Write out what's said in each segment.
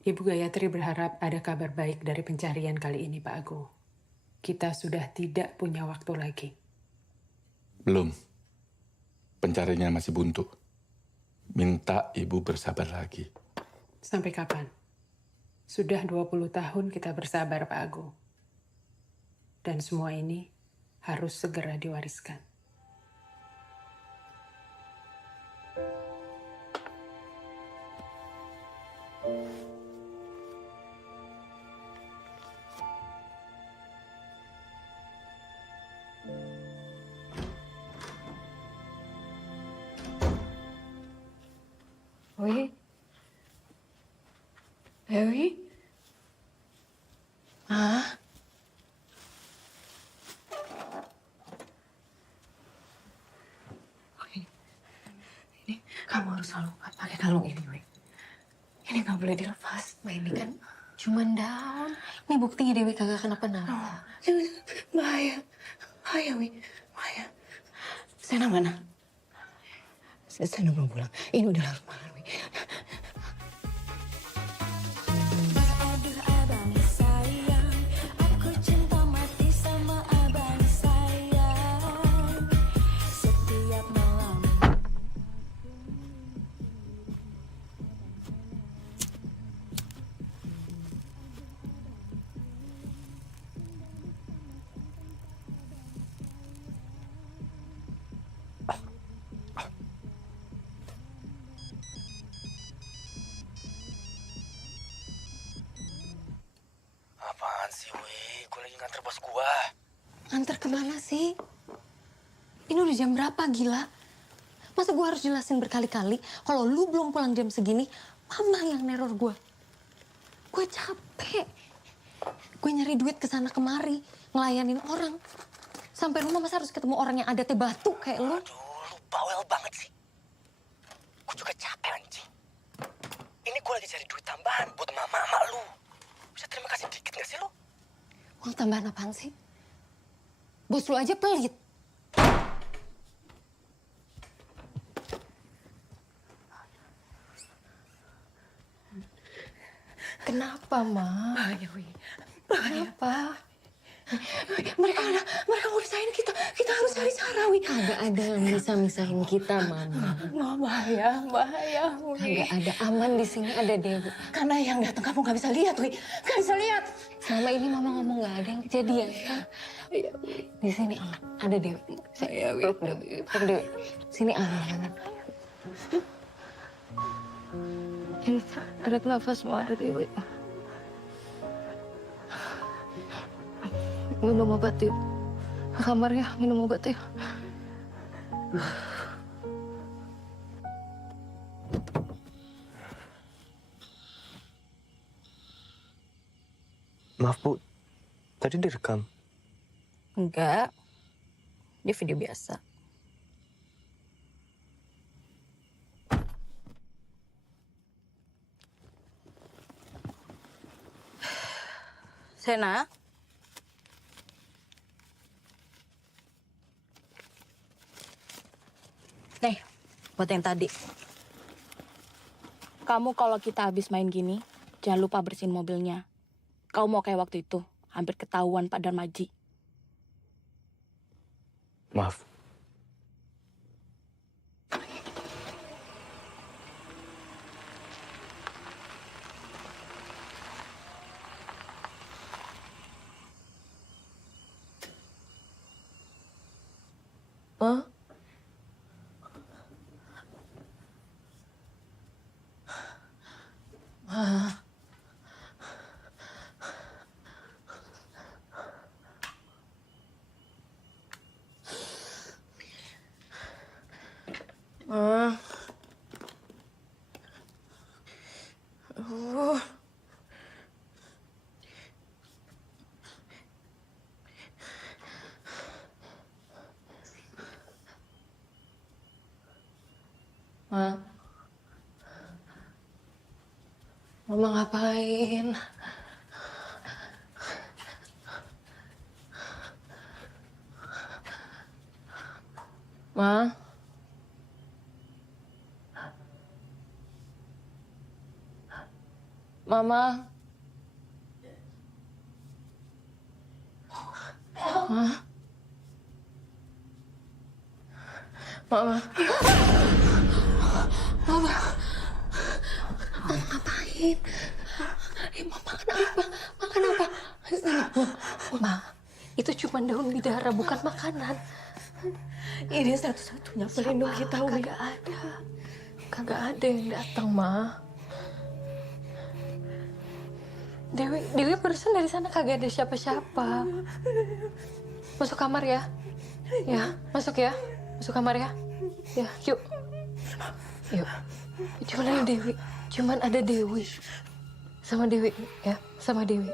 Ibu Gayatri berharap ada kabar baik dari pencarian kali ini, Pak Agung. Kita sudah tidak punya waktu lagi. Belum. Pencariannya masih buntu. Minta Ibu bersabar lagi. Sampai kapan? Sudah 20 tahun kita bersabar, Pak Agung. Dan semua ini harus segera diwariskan. Wi? Wi? Ah? Ini kamu harus selalu pakai kalung ini, Wi. Ini nggak boleh dilepas. Nah, ini kan cuma daun. Ini buktinya Dewi kagak kenapa-napa. Bahaya. Bahaya, Wi. Bahaya. Sena mana? Sena belum pulang. Ini udah larut malam, Wi. nganter bos gua. Nganter kemana sih? Ini udah jam berapa, gila? Masa gue harus jelasin berkali-kali kalau lu belum pulang jam segini, mama yang neror gue. Gue capek. Gue nyari duit kesana kemari, ngelayanin orang. Sampai rumah masa harus ketemu orang yang ada teh batu kayak lu? Aduh, lu bawel banget sih. Gue juga capek anjing. Ini gue lagi cari duit tambahan buat mama lu. Bisa terima kasih dikit gak sih lu? Uang tambahan apaan sih? Bos lu aja pelit. Kenapa, Ma? Bahaya, Wi. Kenapa? Mereka ngurusain kita. Kita harus cari cara, Wi. Kagak ada yang bisa misahin kita, Mama. Bahaya, Wi. Kagak ada, aman di sini ada Dewi. Karena yang datang kamu nggak bisa lihat, Wi. Nggak bisa lihat. Selama ini Mama ngomong nggak ada yang kejadian, kan? Iya, Wi. Di sini aman, ada Dewi. Saya, Wi. Peluk Dewi. Sini aman. Tarik nafas, mau ada Dewi. Minum obat yuk. Ke kamar ya, minum obat yuk. Maaf, Bu. Tadi direkam. Enggak, dia video biasa. Sena, nih buat yang tadi. Kamu kalau kita habis main gini, jangan lupa bersihin mobilnya. Kau mau kayak waktu itu, hampir ketahuan Pak Darmaji. Maaf. Ma? Ma? Ma? Ma? Mama ngapain? Ma? Mama? Ma? Mama? Mama? Mama ngapain? Mama kenapa? Mama kenapa? Ma, itu cuma daun bidara, bukan makanan. Ini satu-satunya pelindung kita, Wi. Kagak ada. Kagak ada yang datang, Ma. Dewi barusan dari sana kagak ada siapa-siapa. Masuk kamar ya. Ya, masuk ya. Masuk kamar ya. Ya, yuk. Yuk. Cuman ada Dewi. Cuman ada Dewi. Sama Dewi, ya. Sama Dewi.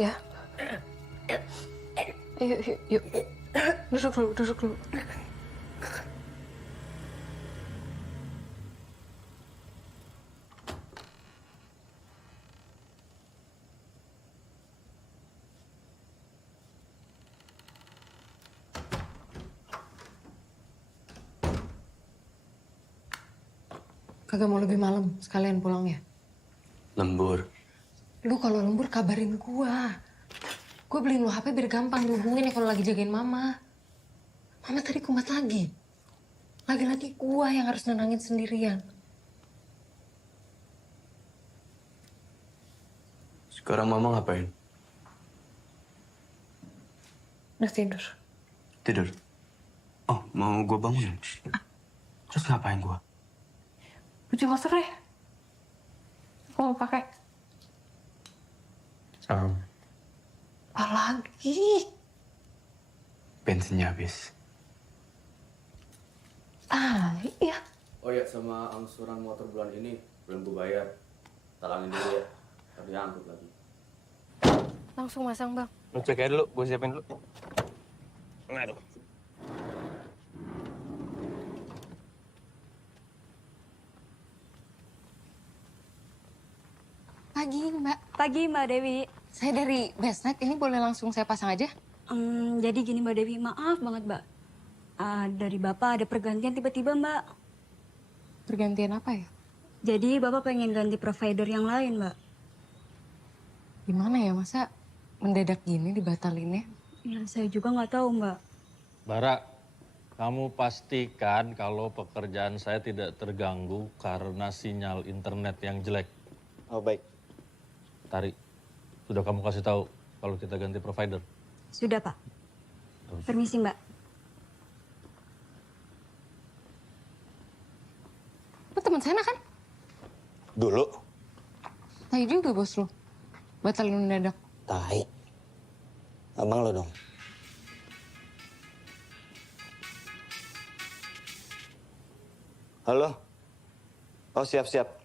Ya. Ayo, yuk, yuk. Duduk dulu, duduk dulu. Kagak mau lebih malam, sekalian pulang ya. Lembur. Lu kalau lembur kabarin gua. Gua beliin lu HP biar gampang dihubungin ya kalau lagi jagain mama. Mama tadi kumat lagi. Lagi-lagi gua yang harus nenangin sendirian. Sekarang Mama ngapain? Udah tidur. Tidur. Oh, mau gue bangunin? Terus ngapain gue? Cuci masker deh. Aku mau pakai. Apalagi? Bensinnya habis. Iya. Oh ya, sama angsuran motor bulan ini belum gue bayar. Talangin dulu ya, tapi angkut lagi. Langsung masang, Bang. Lu cek aja dulu, gue siapin dulu. Aduh. Pagi, Mbak. Pagi Mbak Dewi. Saya dari Bestnet, ini boleh langsung saya pasang aja? Jadi gini Mbak Dewi, maaf banget Mbak. Dari Bapak ada pergantian tiba-tiba Mbak. Pergantian apa ya? Jadi Bapak pengen ganti provider yang lain Mbak. Gimana ya, masa mendadak gini dibatalinnya? Ya saya juga nggak tahu Mbak. Bara, kamu pastikan kalau pekerjaan saya tidak terganggu karena sinyal internet yang jelek. Oh baik. Tari, sudah kamu kasih tahu kalau kita ganti provider? Sudah Pak. Permisi Mbak. Lu teman saya kan? Dulu. Tai juga bos lu. Batalin mendadak. Tai. Abang lo dong. Halo? Oh siap-siap.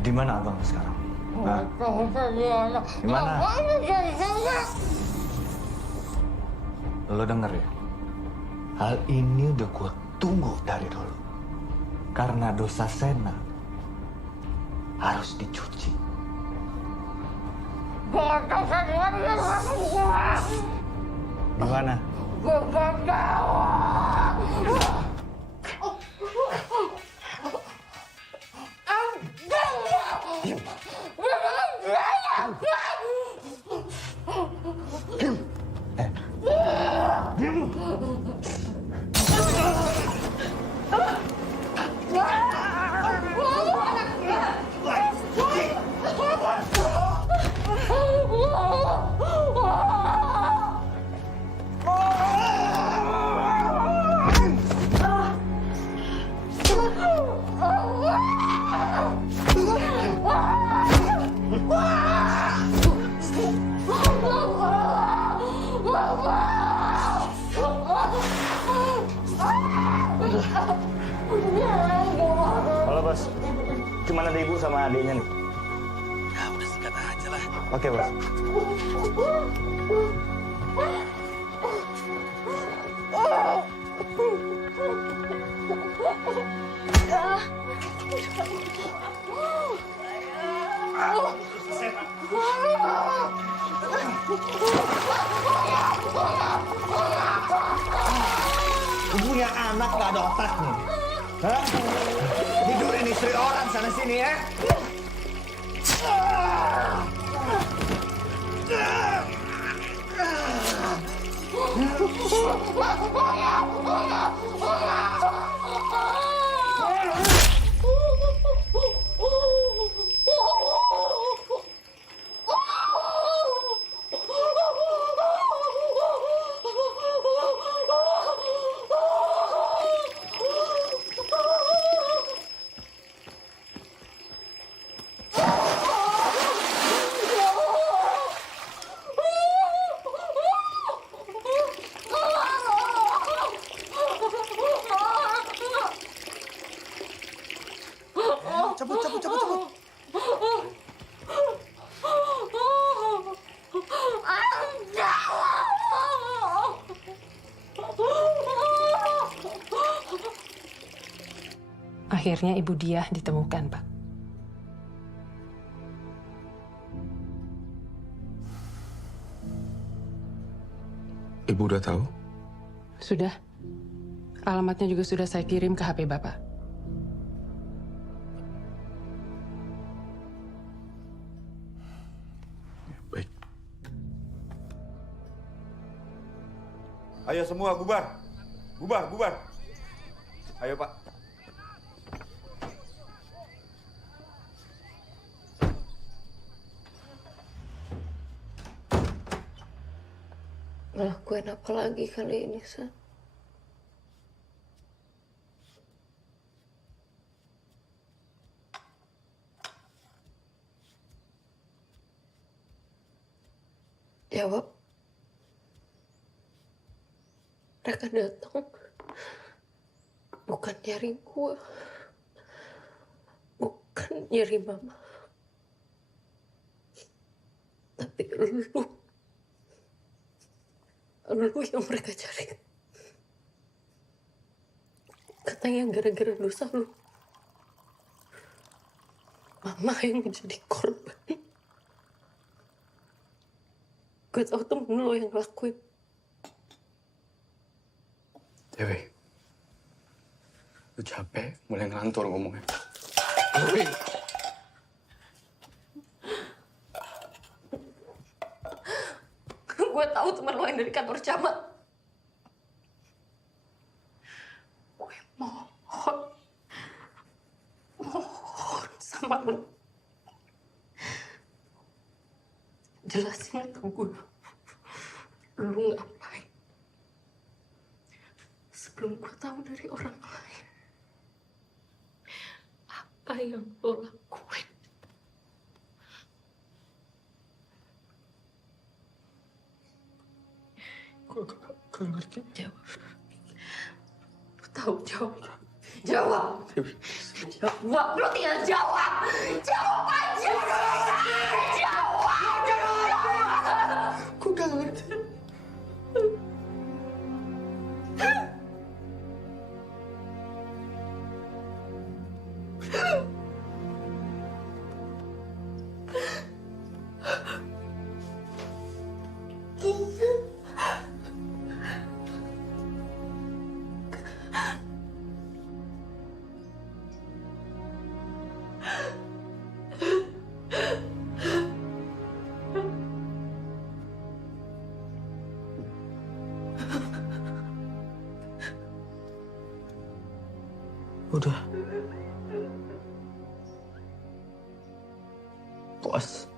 Di mana abang sekarang? Hah? Di mana? Lo denger ya? Hal ini udah gue tunggu dari dulu. Karena dosa Sena harus dicuci. Di mana? Halo bos, cuman ada ibu sama adiknya nih. Ya udah sikat aja lah. Oke bos. Punya anak gak ada otak nih. Hah? Tidurin istri orang sana sini ya. Akhirnya Ibu Diah ditemukan, Pak. Ibu udah tahu? Sudah. Alamatnya juga sudah saya kirim ke HP Bapak. Baik. Ayo semua bubar. Bubar, bubar. Ayo, Pak. Ngelakuin apa lagi kali ini, San? Jawab. Mereka datang bukan nyari gua, bukan nyari mama, tapi lu yang mereka cari. Katanya gara-gara dosa lu, mama yang menjadi korban. Gue tau temen lo yang ngelakuin. Dewi, lu capek mulai ngelantur ngomongnya. Dewi. Gue tahu teman lo yang dari kantor camat. Gue mohon sama lo. Jelasin ke gue, lu ngapain? Sebelum gue tahu dari orang lain, apa yang lo lakuin? Gue gak ngerti. Jawab. Lo tahu jawab? Jawab. Jawab. Lo tinggal jawab. Jawab aja. Jawab. Gue gak ngerti. Udah. Puas.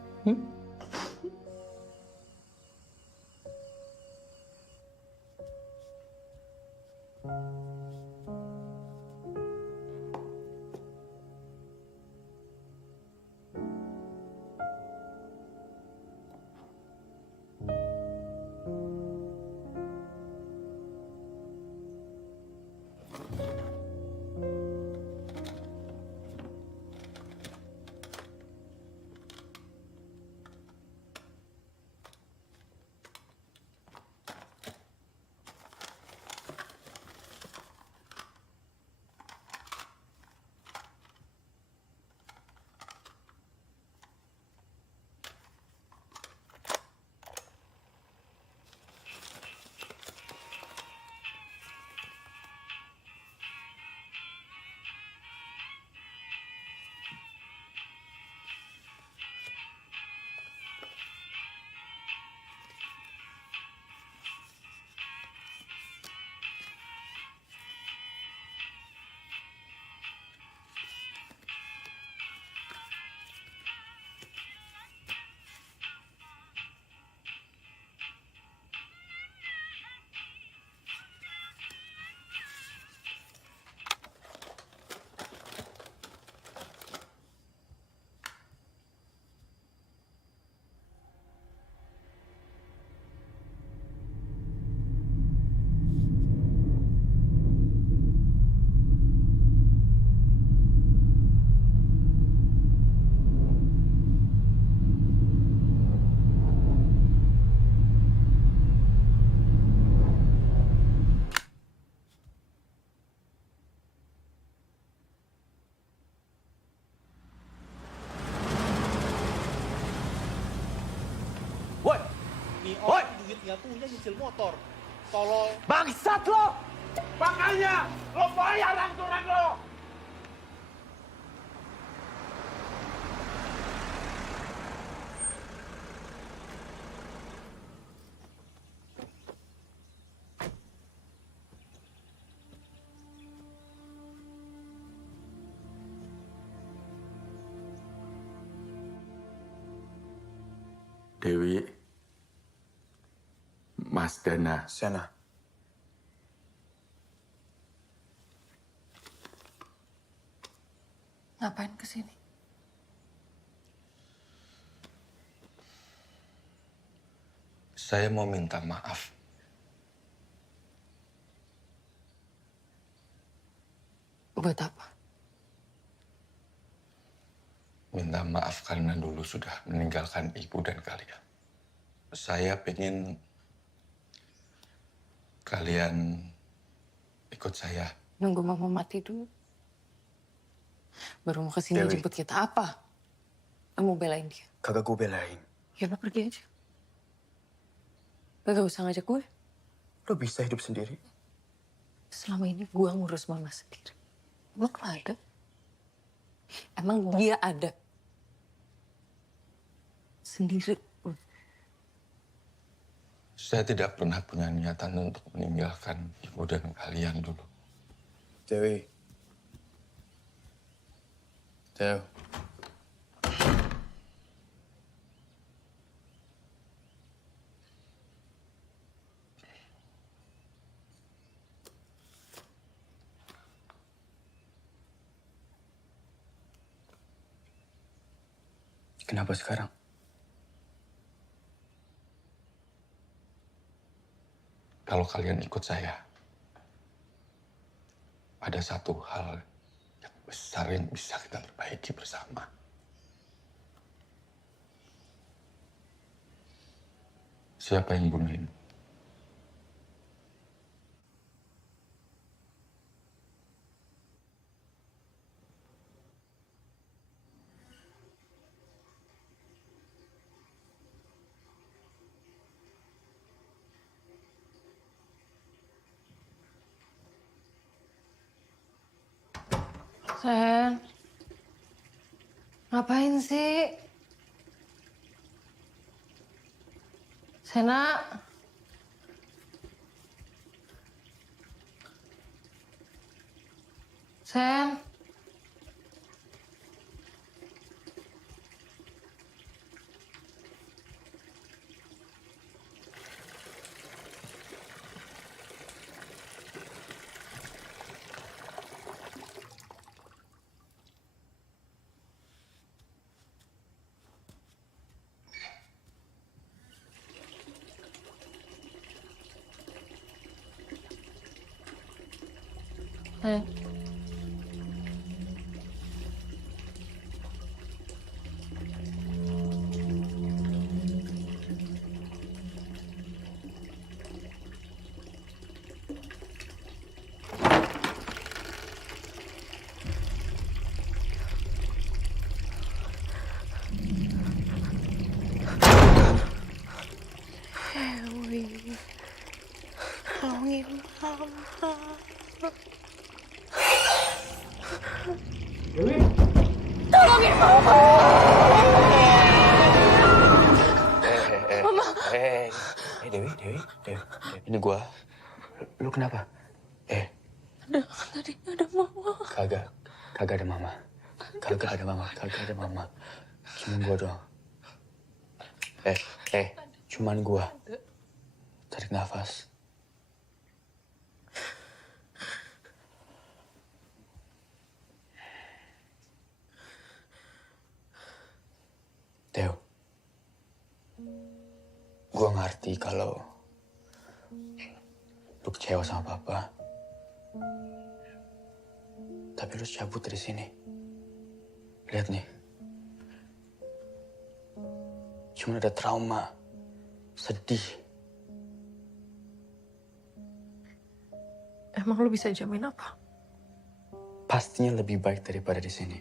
Nih orang duitnya tuh nyicil motor. Tolong. Bangsat lo! Makanya lo bayar angsuran lo! Dewi, Mas Dana. Sana. Ngapain kesini? Saya mau minta maaf. Buat apa? Minta maaf karena dulu sudah meninggalkan ibu dan kalian. Saya pengen kalian ikut saya. Nunggu mama mati dulu. Baru mau kesini Dewi. jemput kita apa? Lo mau belain dia? Kagak gue belain. Ya lo pergi aja. Gak usah ngajak gue. Lo bisa hidup sendiri. Selama ini gue ngurus mama sendiri. Emang lo ada? Emang dia ada? Sendiri. Saya tidak pernah punya niatan untuk meninggalkan ibu dan kalian dulu. Dewi. Dew. Kenapa sekarang? Kalau kalian ikut saya, ada satu hal yang besar yang bisa kita perbaiki bersama. Siapa yang bunuh ibu? Sen, ngapain sih? Sena, Sen, Sen. Dewi, tolongin mama. Dewi. Tolongin mama. Mama. Dewi. Ini gua. Lu kenapa? Tadi ada mama. Kagak ada mama. Kagak ada mama. Cuman gua doang. Cuman gua. Tarik nafas. Teo, gue ngerti kalau lu kecewa sama papa. Tapi lu cabut dari sini. Lihat nih. Cuma ada trauma, sedih. Emang lu bisa jamin apa? Pastinya lebih baik daripada di sini.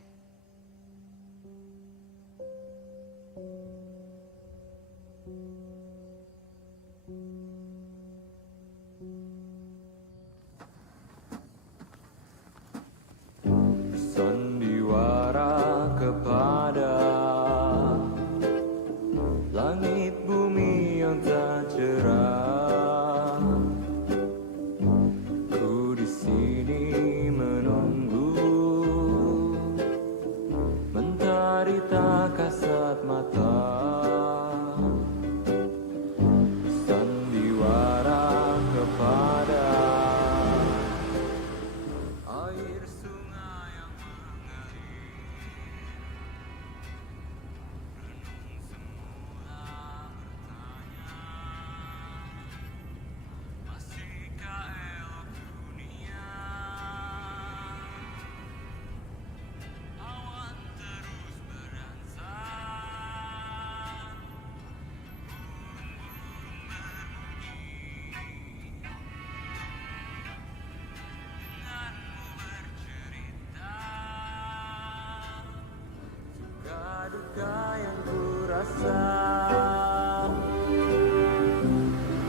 rasa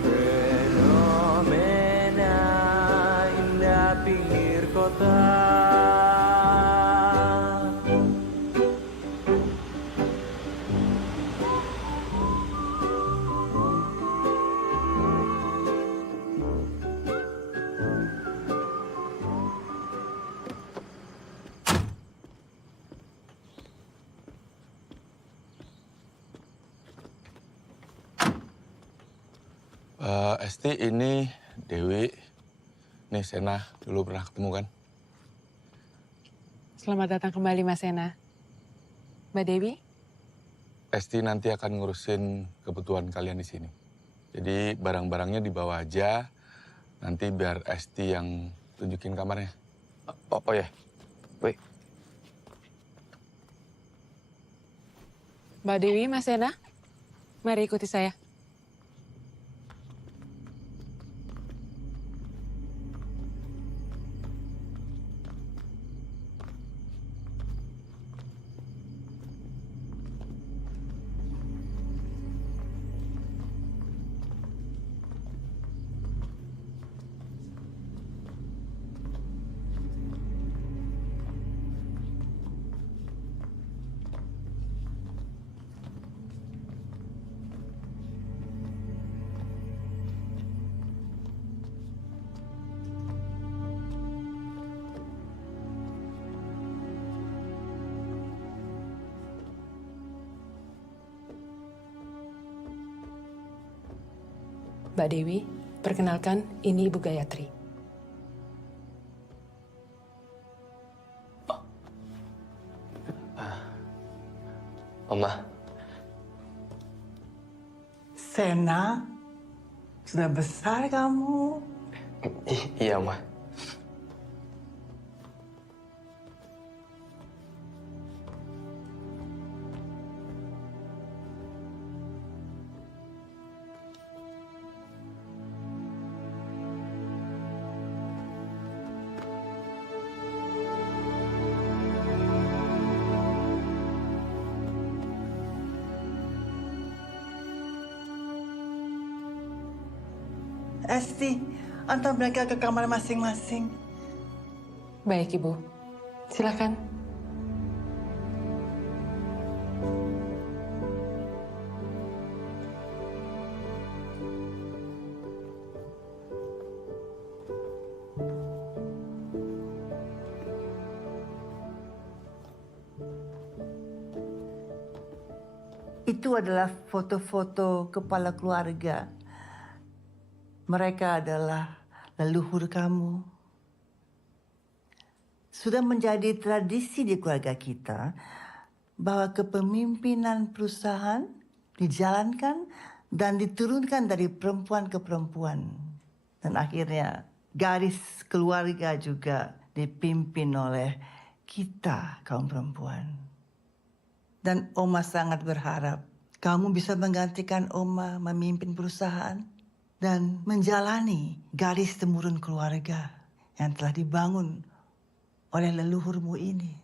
fenomena indah pinggir kota. Esti, ini Dewi. Nih, Sena. Dulu pernah ketemu kan? Selamat datang kembali, Mas Sena. Mbak Dewi? Esti nanti akan ngurusin kebutuhan kalian di sini. Jadi barang-barangnya dibawa aja. Nanti biar Esti yang tunjukin kamarnya. Oh ya, wait. Mbak Dewi, Mas Sena? Mari ikuti saya. Mbak Dewi, perkenalkan ini Ibu Gayatri. Oma. Sena, sudah besar kamu. Iya, Oma. Esti, antar mereka ke kamar masing-masing. Baik, Ibu. Silakan. Itu adalah foto-foto kepala keluarga. Mereka adalah leluhur kamu. Sudah menjadi tradisi di keluarga kita bahwa kepemimpinan perusahaan dijalankan dan diturunkan dari perempuan ke perempuan. Dan akhirnya garis keluarga juga dipimpin oleh kita, kaum perempuan. Dan Oma sangat berharap kamu bisa menggantikan Oma memimpin perusahaan dan menjalani garis temurun keluarga yang telah dibangun oleh leluhurmu ini.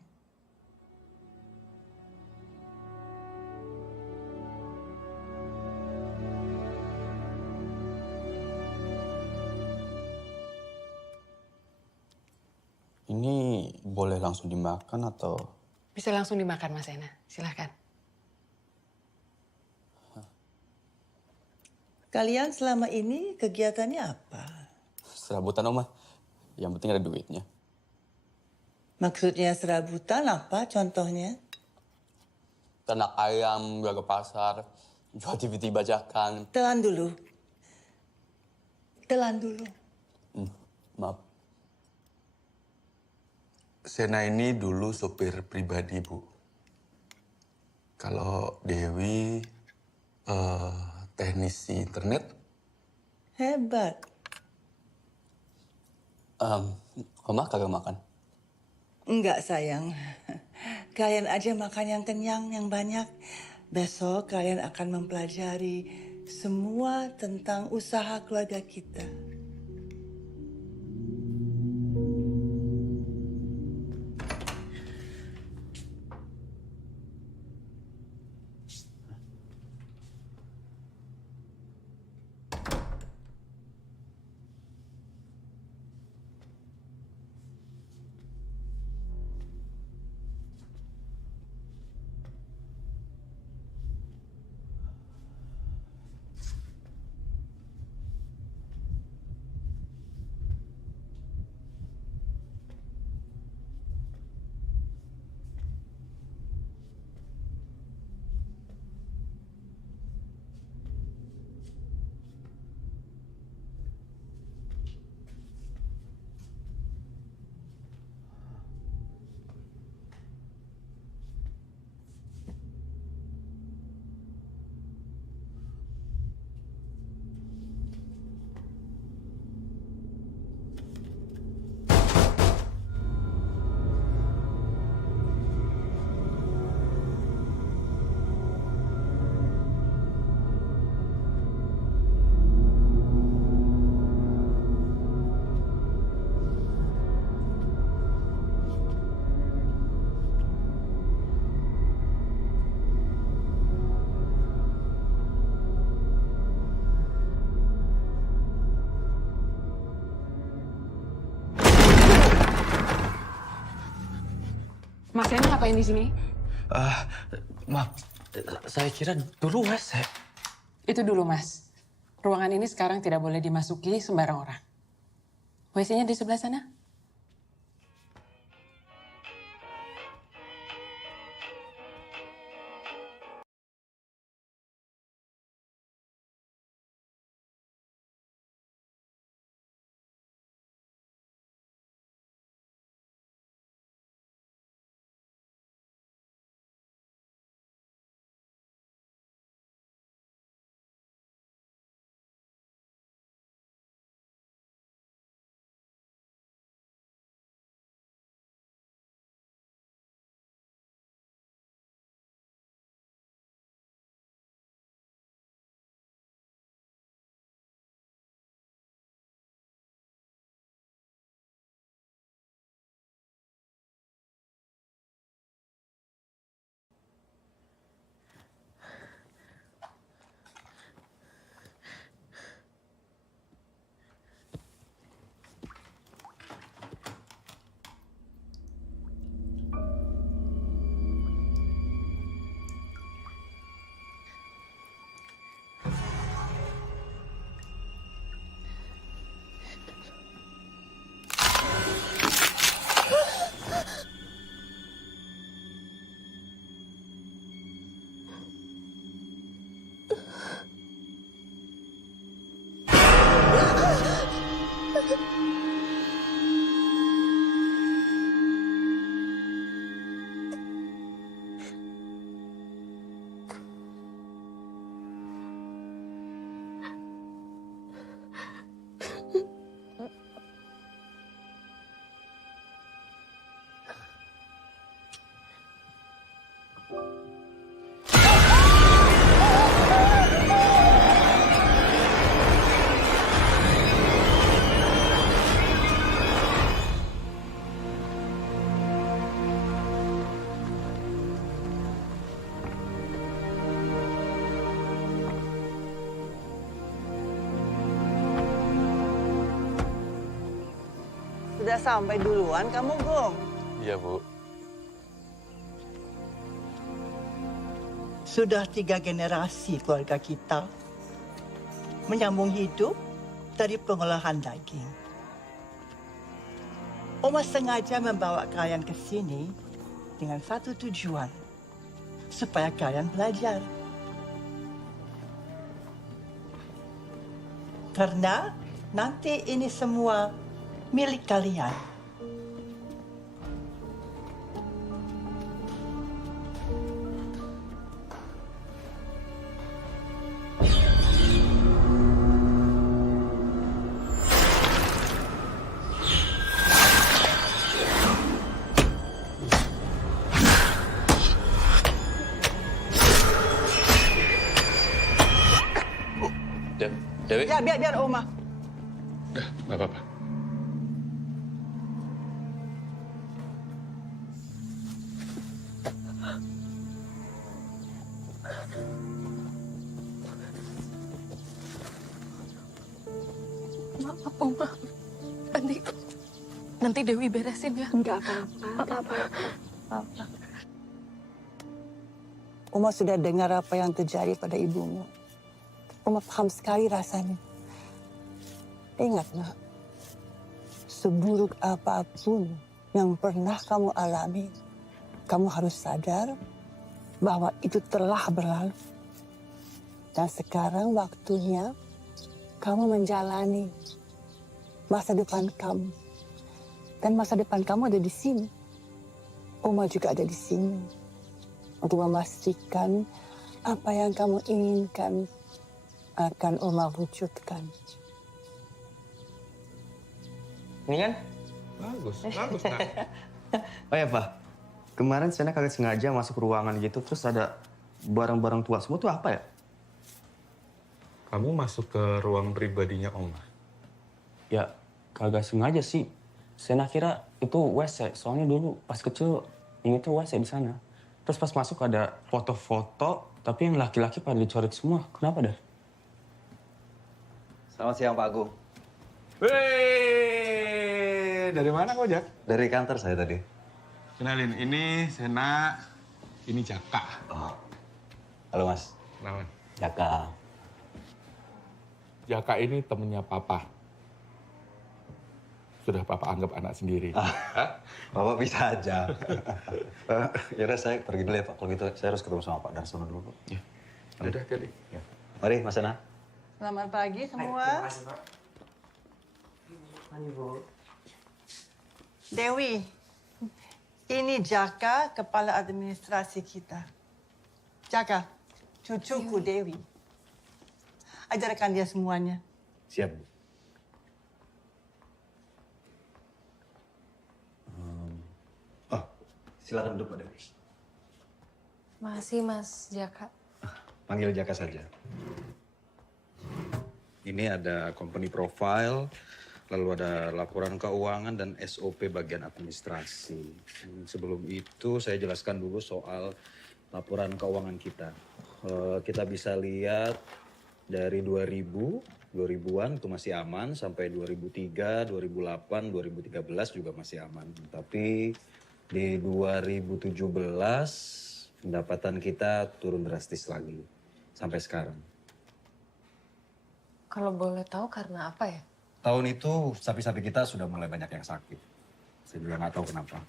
Ini boleh langsung dimakan atau? Bisa langsung dimakan, Mas Sena. Silakan. Kalian selama ini kegiatannya apa? Serabutan, Oma. Yang penting ada duitnya. Maksudnya serabutan apa contohnya? Ternak ayam, gak ke pasar, jual DVD bajakan. Telan dulu. Telan dulu. Maaf. Sena ini dulu sopir pribadi, Bu. Kalau Dewi teknisi internet. Hebat. Oma kagak makan? Enggak, sayang. Kalian aja makan yang kenyang, yang banyak. Besok kalian akan mempelajari semua tentang usaha keluarga kita. Mas Yana ngapain di sini? Maaf, saya kira dulu WC. Itu dulu, Mas. Ruangan ini sekarang tidak boleh dimasuki sembarang orang. WC-nya di sebelah sana. Sudah sampai duluan kamu, Gong? Iya, Bu. Sudah 3 generasi keluarga kita menyambung hidup dari pengolahan daging. Oma sengaja membawa kalian ke sini dengan satu tujuan, supaya kalian belajar. Karena nanti ini semua milik kalian. Dewi? Ya, biar Oma. Udah, nggak apa-apa. Maaf, Oma. Nanti Dewi beresin ya. Enggak apa-apa. Oma sudah dengar apa yang terjadi pada ibumu. Oma paham sekali rasanya. Ingat, nak, seburuk apapun yang pernah kamu alami, kamu harus sadar bahwa itu telah berlalu. Dan sekarang waktunya kamu menjalani masa depan kamu. Dan masa depan kamu ada di sini. Oma juga ada di sini untuk memastikan apa yang kamu inginkan akan Oma wujudkan. Ini kan? Bagus, Nak. Oh ya, Pak. Kemarin saya kagak sengaja masuk ruangan gitu, terus ada barang-barang tua semua tuh apa ya? Kamu masuk ke ruang pribadinya Oma? Ya, kagak sengaja sih. Saya kira itu WC, soalnya dulu pas kecil ini tuh WC di sana. Terus pas masuk ada foto-foto, tapi yang laki-laki pada dicoret semua. Kenapa dah? Selamat siang, Pak Agung. Wih, dari mana kau, Jak? Dari kantor saya tadi. Kenalin, ini Sena, ini Jaka. Oh. Halo, Mas. Kenalin. Jaka. Jaka ini temennya Papa. Sudah Papa anggap anak sendiri. Bapak bisa aja. Yaudah, saya pergi dulu ya, Pak. Kalau gitu, saya harus ketemu sama Pak Darsono dulu. Ya. Udah, jadi. Ya. Mari, Mas Sena. Selamat pagi semua. Terima kasih, Pak. Mari, Bu. Dewi, ini Jaka, kepala administrasi kita. Jaka, cucuku Dewi. Ajarkan dia semuanya. Siap, Bu. Silakan duduk, Pak Dewi. Makasih, Mas Jaka. Panggil Jaka saja. Ini ada company profile, lalu ada laporan keuangan dan SOP bagian administrasi. Sebelum itu saya jelaskan dulu soal laporan keuangan kita. Kita bisa lihat dari 2000-an itu masih aman, sampai 2003, 2008, 2013 juga masih aman. Tapi di 2017 pendapatan kita turun drastis lagi sampai sekarang. Kalau boleh tahu karena apa ya? Tahun itu sapi-sapi kita sudah mulai banyak yang sakit. Saya juga nggak tahu kenapa.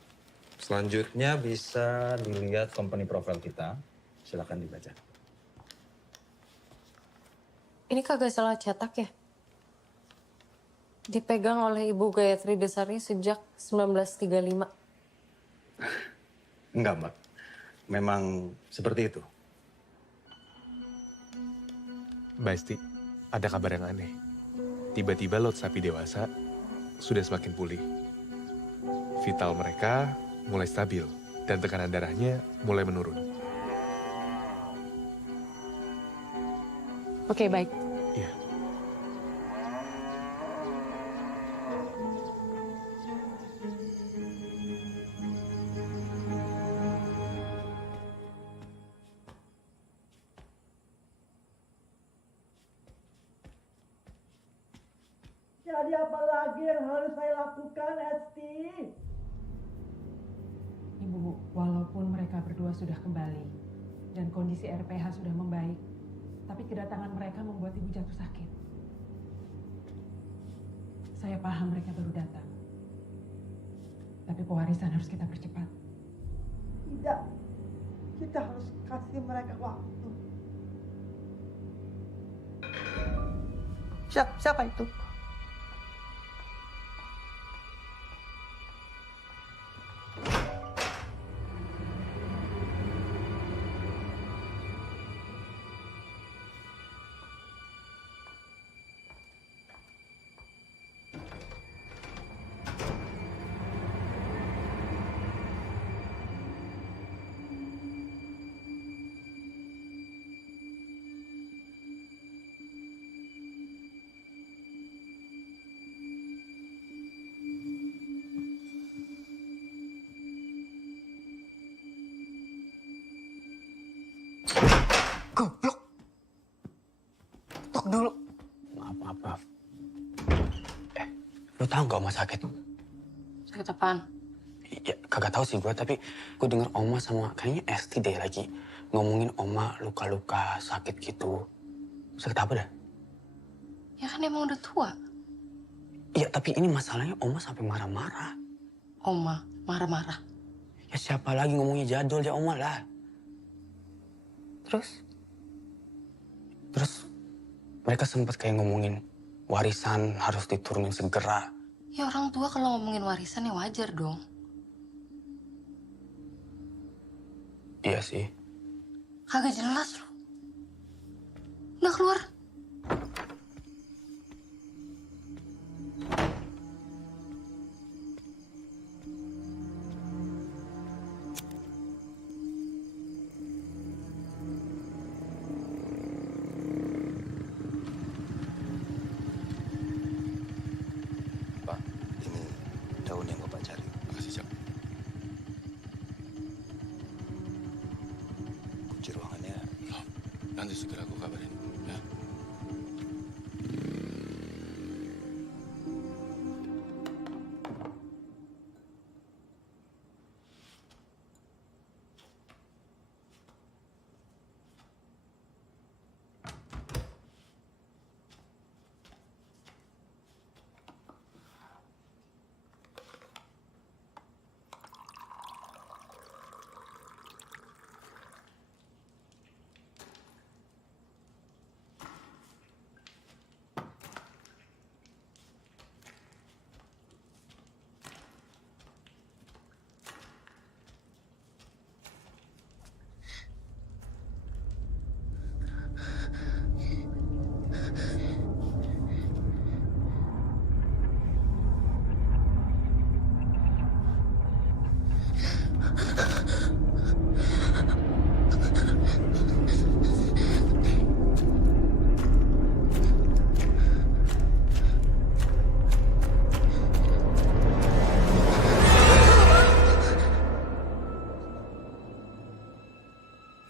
Selanjutnya bisa dilihat company profile kita. Silakan dibaca. Ini kagak salah cetak ya? Dipegang oleh Ibu Gayatri Desari sejak 1935. Enggak, Mbak. Memang seperti itu. Mbak Esti, ada kabar yang aneh. Tiba-tiba lot sapi dewasa sudah semakin pulih. Vital mereka mulai stabil dan tekanan darahnya mulai menurun. Oke, baik. Iya. Jadi apa lagi yang harus saya lakukan, Esti? Ibu, walaupun mereka berdua sudah kembali dan kondisi RPH sudah membaik, tapi kedatangan mereka membuat ibu jatuh sakit. Saya paham mereka baru datang. Tapi pewarisan harus kita percepat. Tidak. Kita harus kasih mereka waktu. Siapa itu? Goblok. Tok dulu. Maaf. Lu tahu nggak Oma sakit? Sakit apaan? Ya, kagak tahu sih gue, tapi gue denger Oma sama kayaknya Esti deh lagi ngomongin Oma luka-luka sakit gitu. Sakit apa dah? Ya kan emang udah tua. Iya, tapi ini masalahnya Oma sampai marah-marah. Oma marah-marah. Ya siapa lagi ngomongnya jadul ya Oma lah. Terus mereka sempat kayak ngomongin warisan harus diturunin segera. Ya orang tua kalau ngomongin warisan ya wajar dong. Iya sih. Kagak jelas lu. Udah keluar. Daun yang Bapak cari. Makasih, Cak. Kunci ruangannya. Nanti segera aku kabarin, ya.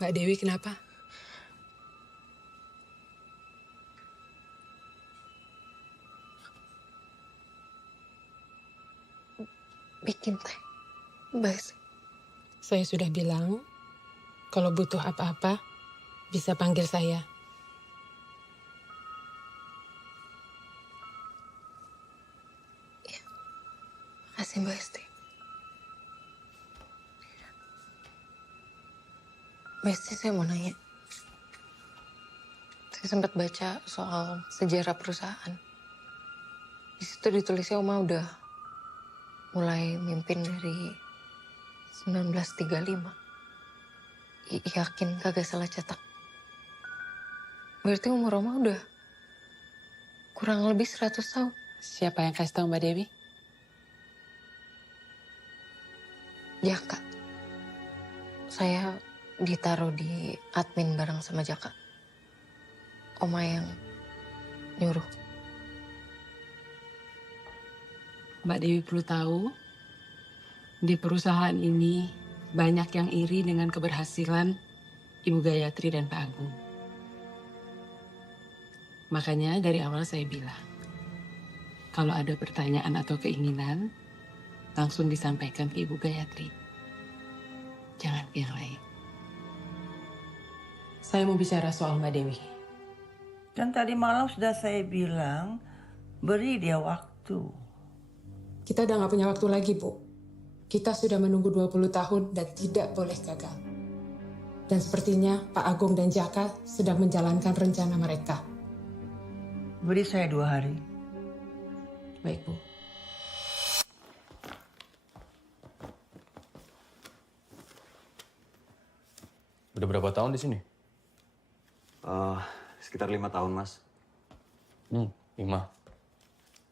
Mbak Dewi kenapa? Bikin teh. Baik. Saya sudah bilang, kalau butuh apa-apa, bisa panggil saya. Makasih Mbak Esti. Mbak Esti, saya mau nanya. Saya sempat baca soal sejarah perusahaan. Di situ ditulisnya Oma udah mulai mimpin dari 1935. Yakin kagak salah cetak. Berarti umur Oma udah kurang lebih 100 tahun. Siapa yang kasih tahu Mbak Dewi? Jaka. Saya ditaruh di admin bareng sama Jaka. Oma yang nyuruh. Mbak Dewi perlu tahu, di perusahaan ini banyak yang iri dengan keberhasilan Ibu Gayatri dan Pak Agung. Makanya dari awal saya bilang, kalau ada pertanyaan atau keinginan, langsung disampaikan ke Ibu Gayatri. Jangan ke yang lain. Saya mau bicara soal Mbak Dewi. Kan tadi malam sudah saya bilang, beri dia waktu. Kita udah gak punya waktu lagi, Bu. Kita sudah menunggu 20 tahun dan tidak boleh gagal. Dan sepertinya Pak Agung dan Jaka sedang menjalankan rencana mereka. Beri saya 2 hari. Baik, Bu. Udah berapa tahun di sini? Sekitar 5 tahun, Mas. 5.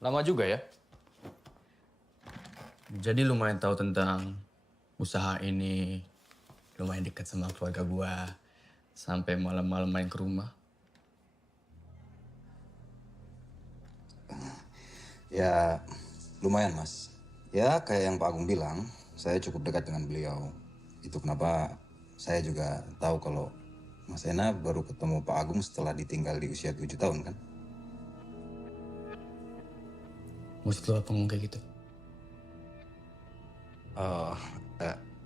Lama juga ya? Jadi lumayan tahu tentang usaha ini, lumayan dekat sama keluarga gua, sampai malam-malam main ke rumah. Ya, lumayan, Mas. Ya, kayak yang Pak Agung bilang, saya cukup dekat dengan beliau. Itu kenapa saya juga tahu kalau Mas Ena baru ketemu Pak Agung setelah ditinggal di usia 7 tahun, kan? Maksud lo apa ngomong kayak gitu?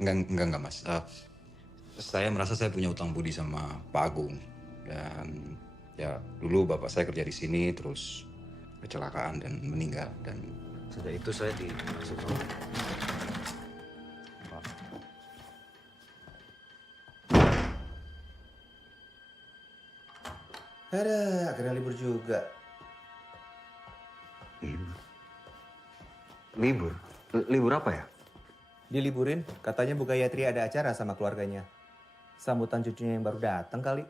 Enggak, Mas. Saya merasa saya punya utang budi sama Pak Agung. Dan ya, dulu bapak saya kerja di sini, terus kecelakaan dan meninggal. Dan sejak itu saya dimasuk. Ada, akhirnya libur juga. Libur? Libur apa ya? Diliburin, katanya Bu Gayatri ada acara sama keluarganya. Sambutan cucunya yang baru datang kali.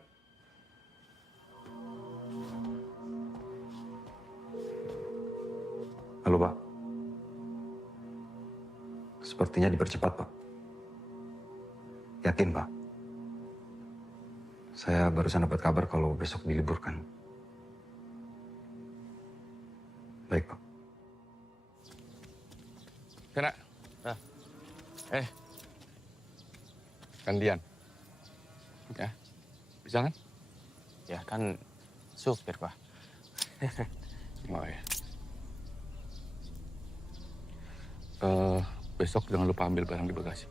Halo, Pak. Sepertinya dipercepat, Pak. Yakin, Pak? Saya barusan dapat kabar kalau besok diliburkan. Baik, Pak. Kena. Gantian. Ya, bisa kan? Ya kan supir, Pak. Oh ya. Besok jangan lupa ambil barang di bagasi.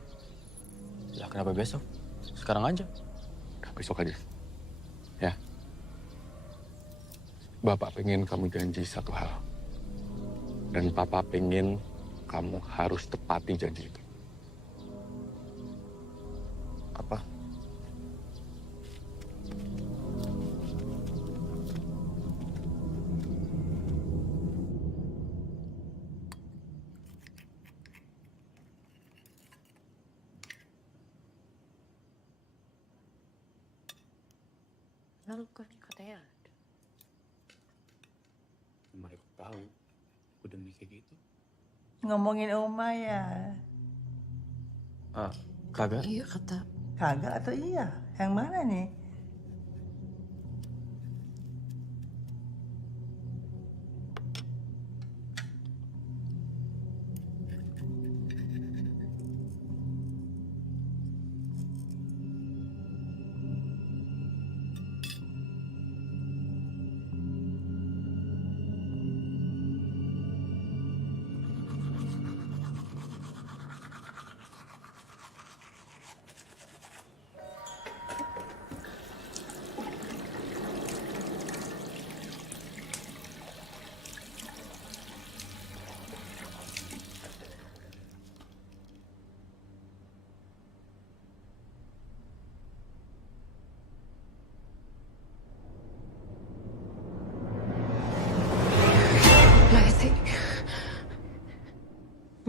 Lah kenapa besok? Sekarang aja. Besok aja. Ya. Bapak pengen kamu janji satu hal. Dan Papa pengen kamu harus tepati janji itu. Apa? Lalu kan katanya ada. Mereka tahu. Udah mikir gitu. Ngomongin Oma ya. Kagak. Iya kata. Kagak atau iya? Yang mana nih?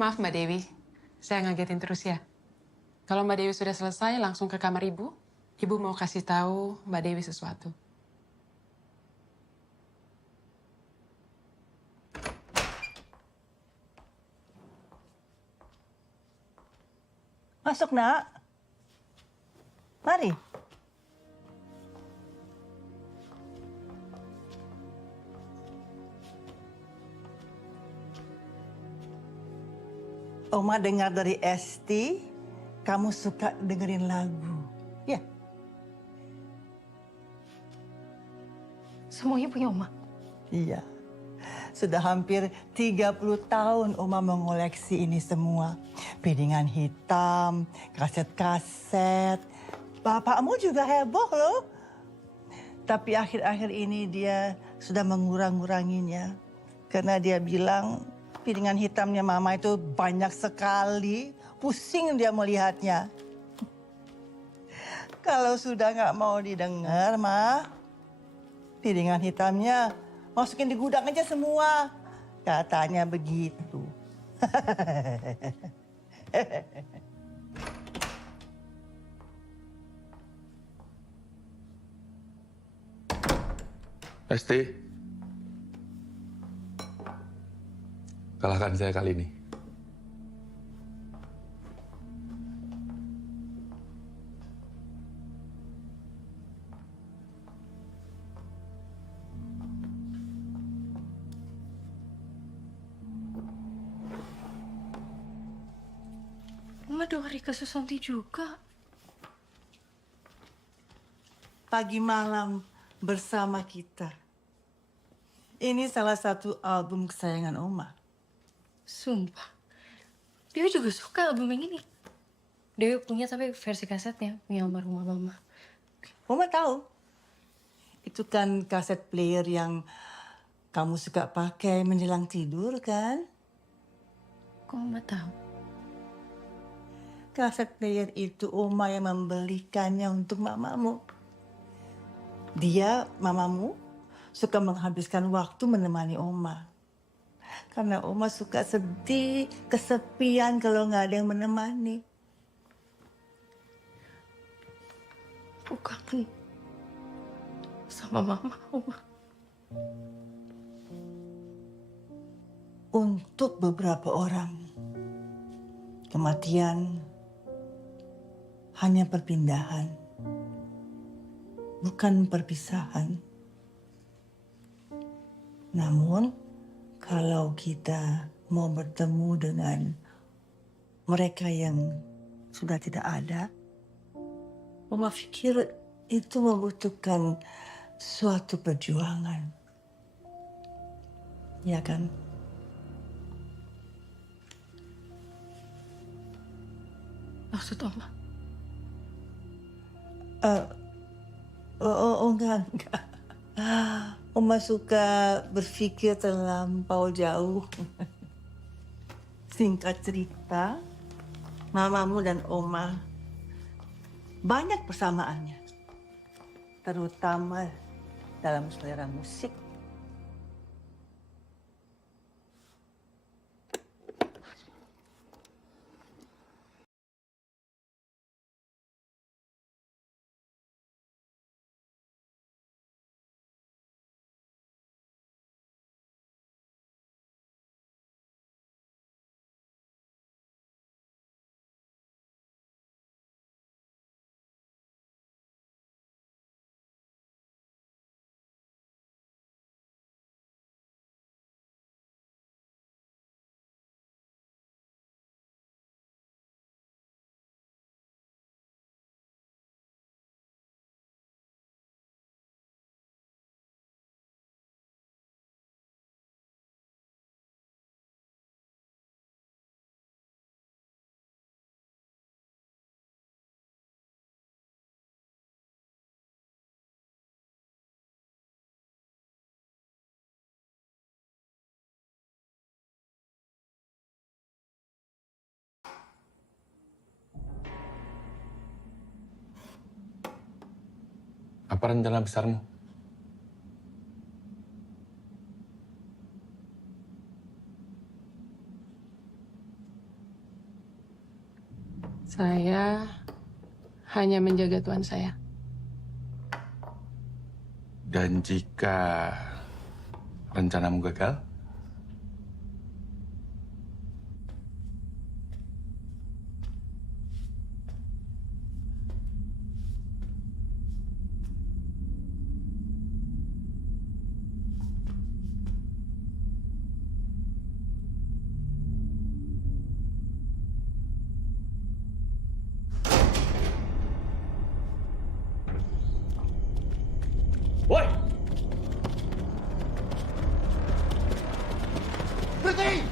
Maaf Mbak Dewi, saya ngagetin terus ya. Kalau Mbak Dewi sudah selesai, langsung ke kamar Ibu. Ibu mau kasih tahu Mbak Dewi sesuatu. Masuk, Nak. Mari. Oma dengar dari Esti, kamu suka dengerin lagu. Ya. Semuanya punya Oma? Iya. Sudah hampir 30 tahun Oma mengoleksi ini semua. Piringan hitam, kaset-kaset. Bapakmu juga heboh loh. Tapi akhir-akhir ini dia sudah mengurang-nguranginya. Karena dia bilang piringan hitamnya Mama itu banyak sekali. Pusing dia melihatnya. Kalau sudah nggak mau didengar, Ma, piringan hitamnya masukin di gudang aja semua. Katanya begitu. Esti, kalahkan saya kali ini. Oma dengar Rika Susanti juga. Pagi malam bersama kita. Ini salah satu album kesayangan Oma. Sumpah. Dewi juga suka album yang ini. Dewi punya sampai versi kasetnya, punya almarhumah Mama. Oma tahu. Itu kan kaset player yang kamu suka pakai menjelang tidur, kan? Kok Oma tahu? Kaset player itu Oma yang membelikannya untuk mamamu. Dia, mamamu, suka menghabiskan waktu menemani Oma. Karena Oma suka sedih, kesepian kalau nggak ada yang menemani. Aku kangen sama Mama, Oma. Untuk beberapa orang, kematian hanya perpindahan, bukan perpisahan. Namun, kalau kita mau bertemu dengan mereka yang sudah tidak ada, Mama pikir itu membutuhkan suatu perjuangan. Ya kan? Maksud Oma? Enggak. Oma suka berpikir terlampau jauh. Singkat cerita, mamamu dan Oma banyak persamaannya. Terutama dalam selera musik. Apa rencana besarmu? Saya hanya menjaga tuan saya. Dan jika rencanamu gagal, Woi! Berhenti!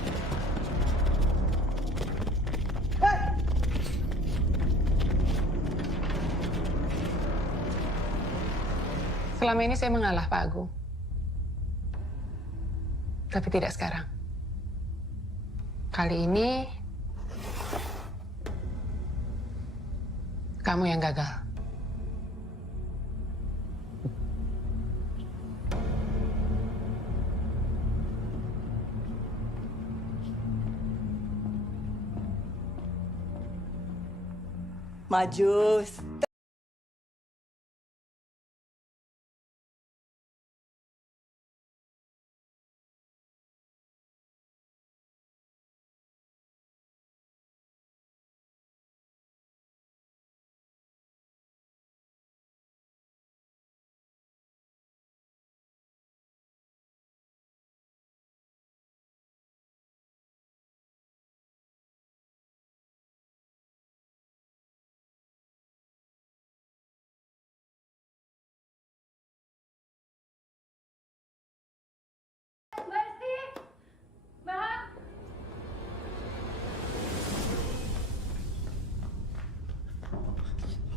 Selama ini saya mengalah, Pak Agung. Tapi tidak sekarang. Kali ini, kamu yang gagal. Maju.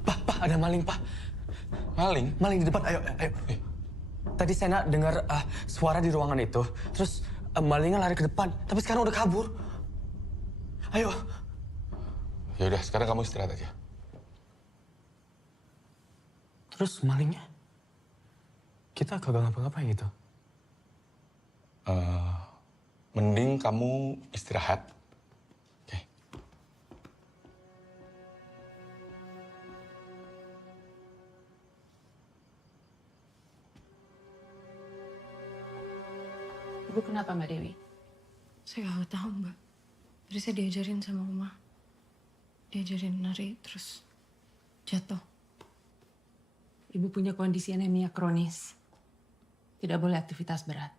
Pak, ada maling, Pak. Maling? Maling di depan, ayo. Tadi saya dengar suara di ruangan itu, terus malingnya lari ke depan, tapi sekarang udah kabur. Ayo. Ya udah, sekarang kamu istirahat aja. Terus malingnya? Kita kagak ngapa-ngapain gitu. Mending kamu istirahat. Ibu kenapa, Mbak Dewi? Saya nggak tahu, Mbak. Tadi saya diajarin sama Oma. Diajarin nari, terus jatuh. Ibu punya kondisi anemia kronis. Tidak boleh aktivitas berat.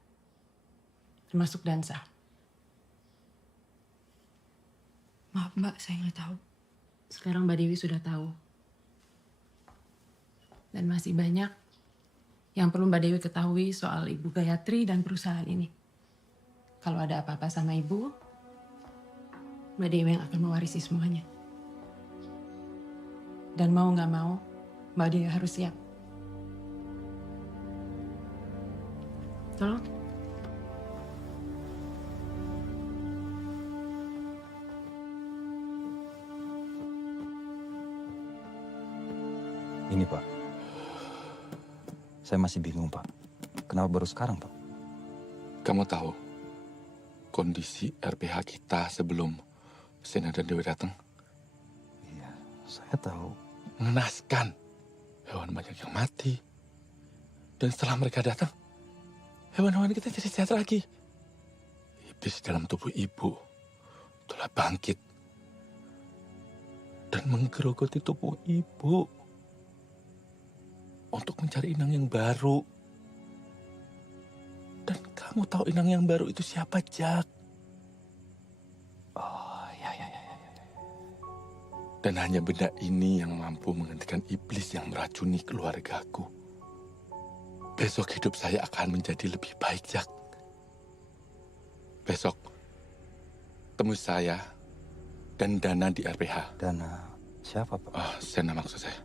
Termasuk dansa. Maaf, Mbak, saya nggak tahu. Sekarang Mbak Dewi sudah tahu. Dan masih banyak yang perlu Mbak Dewi ketahui soal Ibu Gayatri dan perusahaan ini. Kalau ada apa-apa sama Ibu, Mbak Dewi yang akan mewarisi semuanya. Dan mau nggak mau, Mbak Dewi harus siap. Tolong. Ini, Pak. Saya masih bingung, Pak. Kenapa baru sekarang, Pak? Kamu tahu kondisi RPH kita sebelum Sena dan Dewi datang? Iya, saya tahu. Mengenaskan. Hewan banyak yang mati. Dan setelah mereka datang, hewan-hewan kita jadi sehat lagi. Iblis dalam tubuh ibu telah bangkit dan menggerogoti tubuh ibu untuk mencari inang yang baru. Dan kamu tahu inang yang baru itu siapa, Jack? Oh, ya. Dan hanya benda ini yang mampu menghentikan iblis yang meracuni keluargaku. Besok hidup saya akan menjadi lebih baik, Jack. Besok, temui saya dan Dana di RPH. Dana siapa, Pak? Sena maksud saya.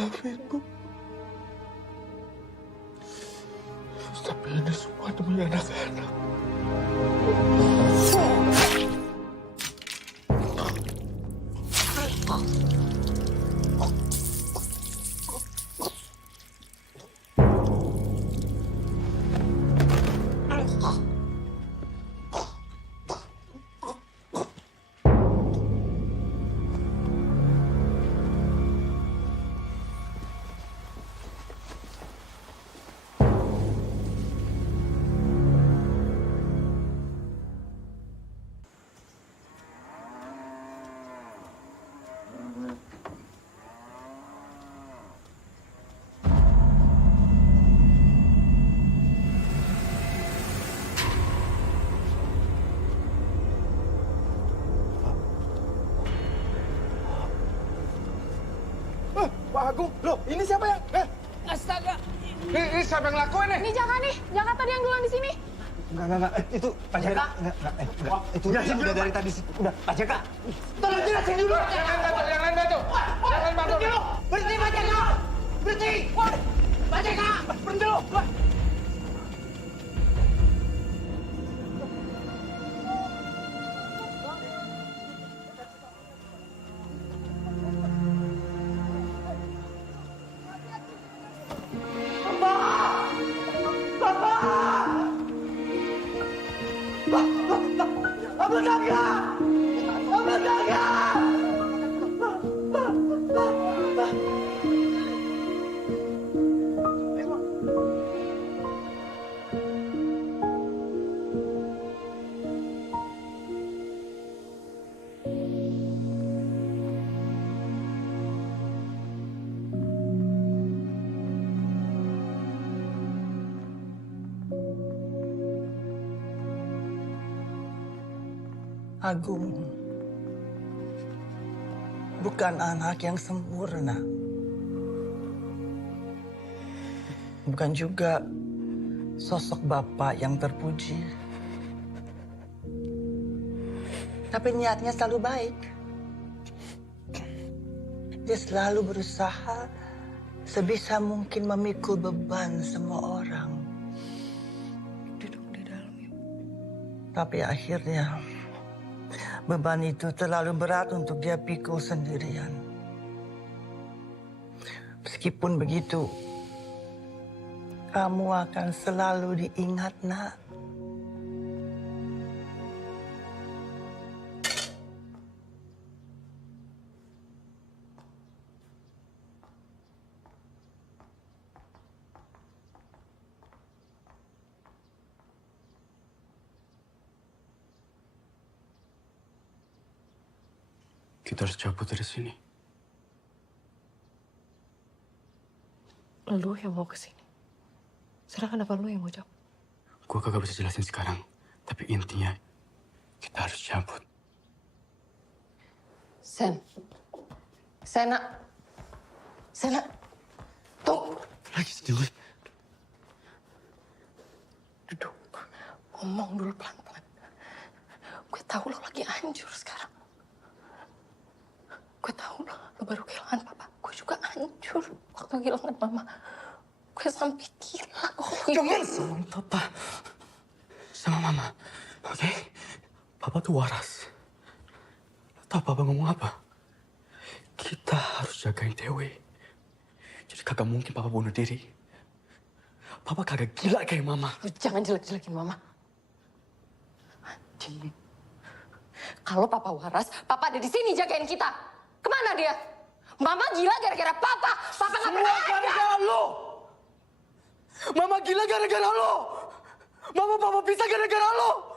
maafin, Bu. Tapi ini semua demi anak-anak. Pak Agung, loh ini siapa yang? Astaga. Ini siapa yang lakuin nih? Ini jangan nih, jangan tadi yang duluan di sini. Enggak. Itu Pak Jaka. Enggak. Itu udah dari tadi sih. Udah, Pak Jaka. Tolong jelasin dulu. Yang lain bantu. Jangan bantu. Berhenti, Pak Jaka. Berhenti. Pak Jaka, berhenti lu. Agung bukan anak yang sempurna. Bukan juga sosok bapak yang terpuji. Tapi niatnya selalu baik. Dia selalu berusaha sebisa mungkin memikul beban semua orang. Duduk di dalam. Tapi akhirnya beban itu terlalu berat untuk dia pikul sendirian. Meskipun begitu, kamu akan selalu diingat, Nak. Kita harus cabut dari sini. Lu yang mau kesini. Sekarang kenapa lu yang mau cabut? Gue kagak bisa jelasin sekarang. Tapi intinya, kita harus cabut. Sena. Tuh. Lagi sendiri. Duduk. Ngomong dulu pelan-pelan. Gue tahu lo lagi hancur sekarang. Gue tahu lo baru kehilangan papa. Gue juga hancur waktu kehilangan mama. Gue sampai gila. Jangan sama papa. Sama mama. Oke? Papa tuh waras. Lo tau papa ngomong apa? Kita harus jagain Dewi. Jadi kagak mungkin papa bunuh diri. Papa kagak gila kayak mama. Lu jangan jelek-jelekin mama. Anjing. Kalau papa waras, papa ada di sini jagain kita. Kemana dia? Mama gila gara-gara papa. Papa nggak pernah ada. Gara-gara lo. Mama gila gara-gara lo. Mama papa pisah gara-gara lo.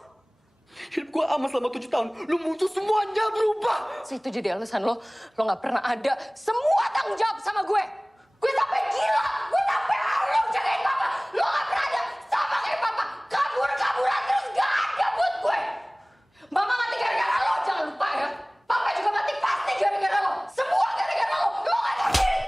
Hidup gue aman selama 7 tahun. Lu muncul semuanya berubah. Itu jadi alasan lo. Lo nggak pernah ada semua tanggung jawab sama gue. Gue sampai gila. Gue sampai halu jagain papa. Lo nggak pernah ada sama kayak papa. Kabur-kaburan terus gak ada buat gue. Mama mati gara-gara lo. Jangan lupa ya. Papa juga mati pasti gara-gara lo. Semua gara-gara lo. Lo nggak tahu diri.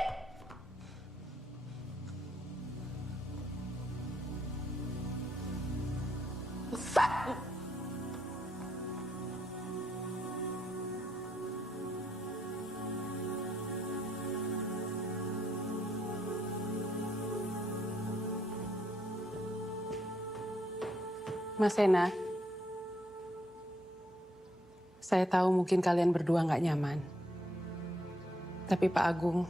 Mas Sena, saya tahu mungkin kalian berdua nggak nyaman. Tapi Pak Agung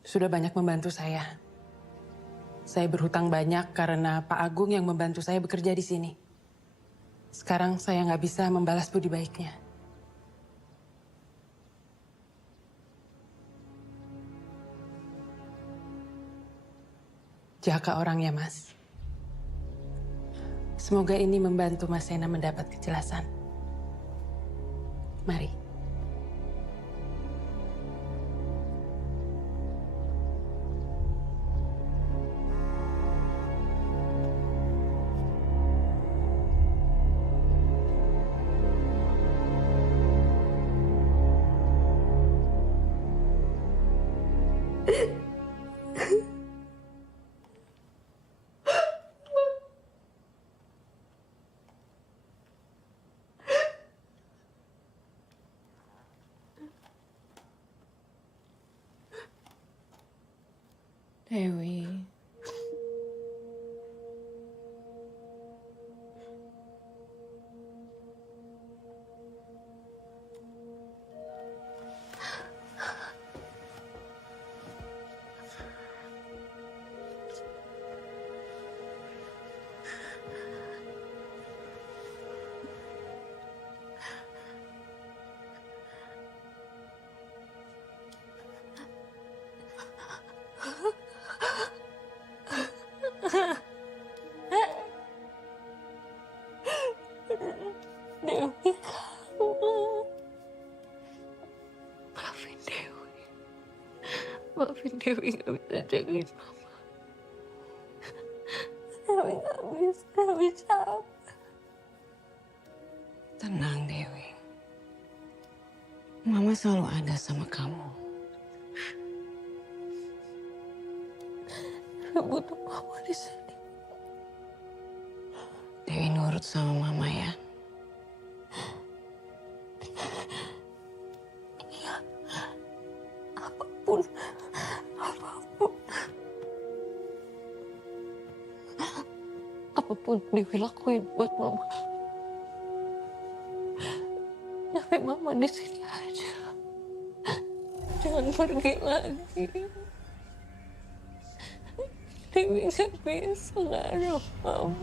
sudah banyak membantu saya. Saya berhutang banyak karena Pak Agung yang membantu saya bekerja di sini. Sekarang saya nggak bisa membalas budi baiknya. Jaga orangnya, Mas. Semoga ini membantu Mas Sena mendapat kejelasan. Mari. Dewi. Dewi, maafin Dewi. Maafin Dewi gak bisa jagain Mama. Dewi gak bisa apa. Tenang Dewi. Mama selalu ada sama kamu. Dewi butuh Mama di sini. Dewi nurut sama Mama ya. Apapun Dewi lakuin buat Mama. Tapi Mama di sini aja. Jangan pergi lagi. Dewi gak bisa gak ada Mama.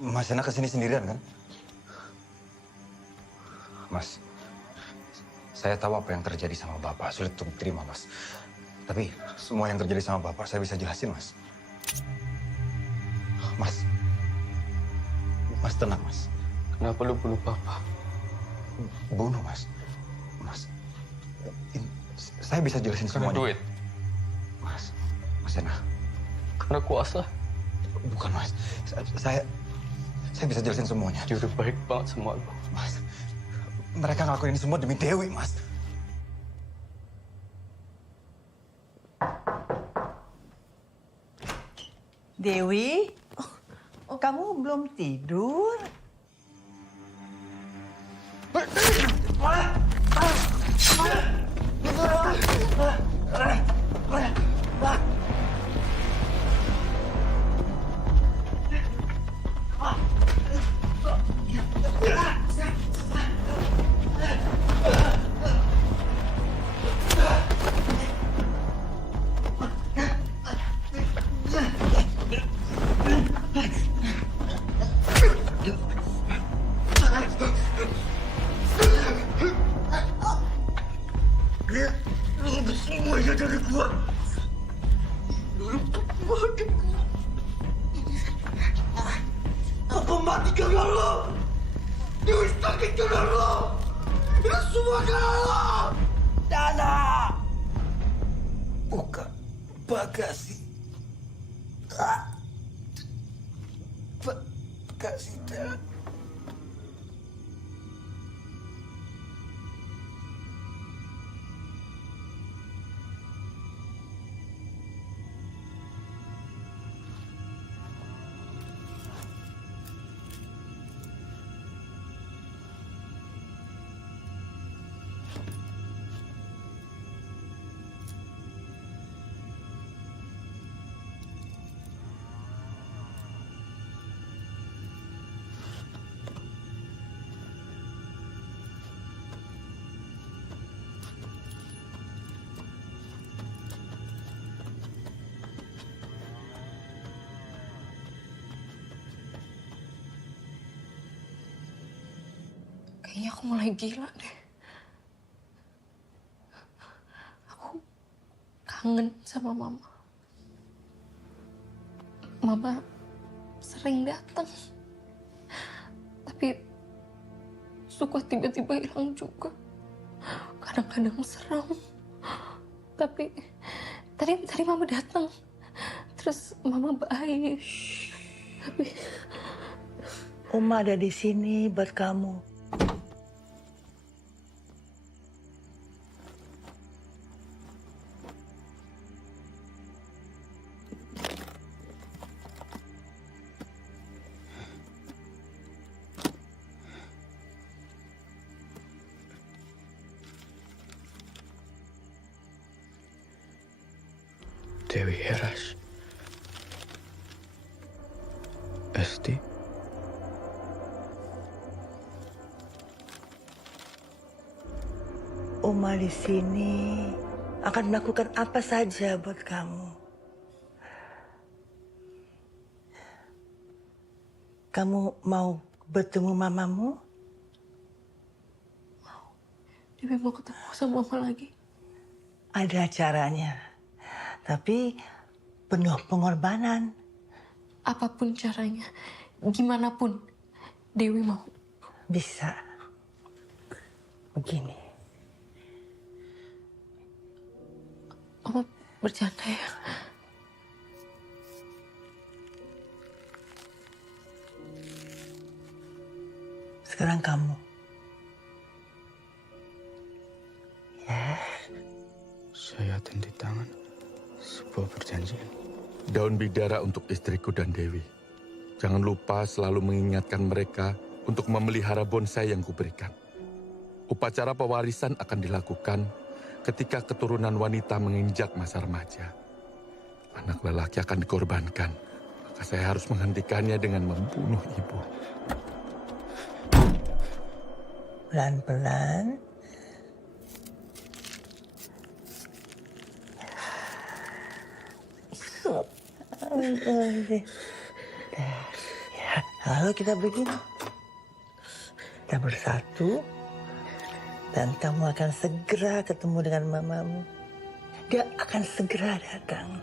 Mas Sena kesini sendirian kan? Mas, saya tahu apa yang terjadi sama Bapak. Sulit untuk diterima, Mas. Tapi semua yang terjadi sama Bapak saya bisa jelasin, Mas. Mas tenang, Mas. Kenapa lu bunuh Papa? Bunuh, Mas. Saya bisa jelasin Karena semuanya. duit? Mas Sena. Karena kuasa? Bukan, Mas. Saya bisa jelasin semuanya. Dia udah baik banget sama lu. Mas, mereka ngelakuin ini semua demi Dewi, Mas. Dewi, kamu belum tidur? Semuanya dari gua. Apa mati karena lo? Dewi sakit karena lo. Ini semua karena lo. Dana. Buka bagasi. Bagasi Dana. Kayaknya aku mulai gila deh. Aku kangen sama mama. Mama sering datang. Tapi suka tiba-tiba hilang juga. Kadang-kadang serem. Tapi tadi mama datang. Terus mama baik. Tapi Oma ada di sini buat kamu. Dewi Heras. Esti. Oma di sini akan melakukan apa saja buat kamu. Kamu mau bertemu mamamu? Dewi mau ketemu sama mama lagi. Ada caranya, tapi penuh pengorbanan. Apapun caranya, gimana pun, Dewi mau. Bisa. Begini. Mama bercanda ya? Sekarang kamu. Saya tanda tangan sebuah perjanjian. Daun bidara untuk istriku dan Dewi. Jangan lupa selalu mengingatkan mereka untuk memelihara bonsai yang kuberikan. Upacara pewarisan akan dilakukan ketika keturunan wanita menginjak masa remaja. Anak lelaki akan dikorbankan, maka saya harus menghentikannya dengan membunuh ibu. Pelan-pelan. Ya, lalu kita begini. Kita bersatu. Dan kamu akan segera ketemu dengan mamamu. Dia akan segera datang.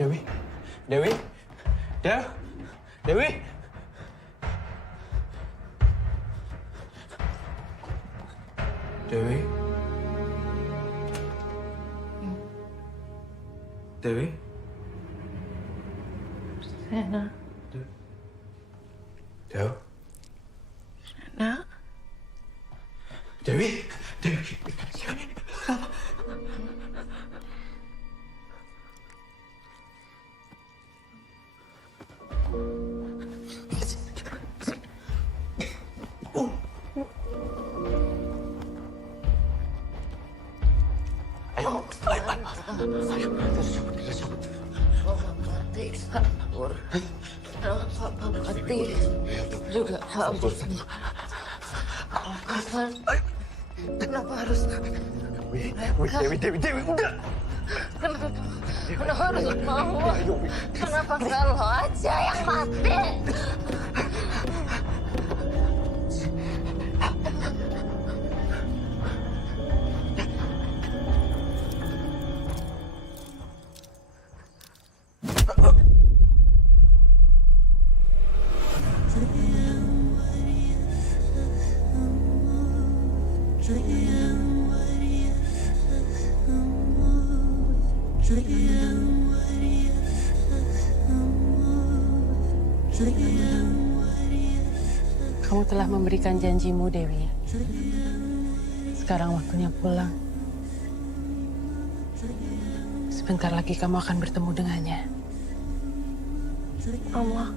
Dewi? Dewi? Dewi? Dewi? Dewi? Sena. Dewi? Sena. Dewi? Dewi? Juga habis. Kenapa harus? Dewi, udah! Kenapa harus mau? Kenapa nggak lo aja yang mati? Kamu telah memberikan janjimu, Dewi. Sekarang waktunya pulang. Sebentar lagi kamu akan bertemu dengannya. Allah.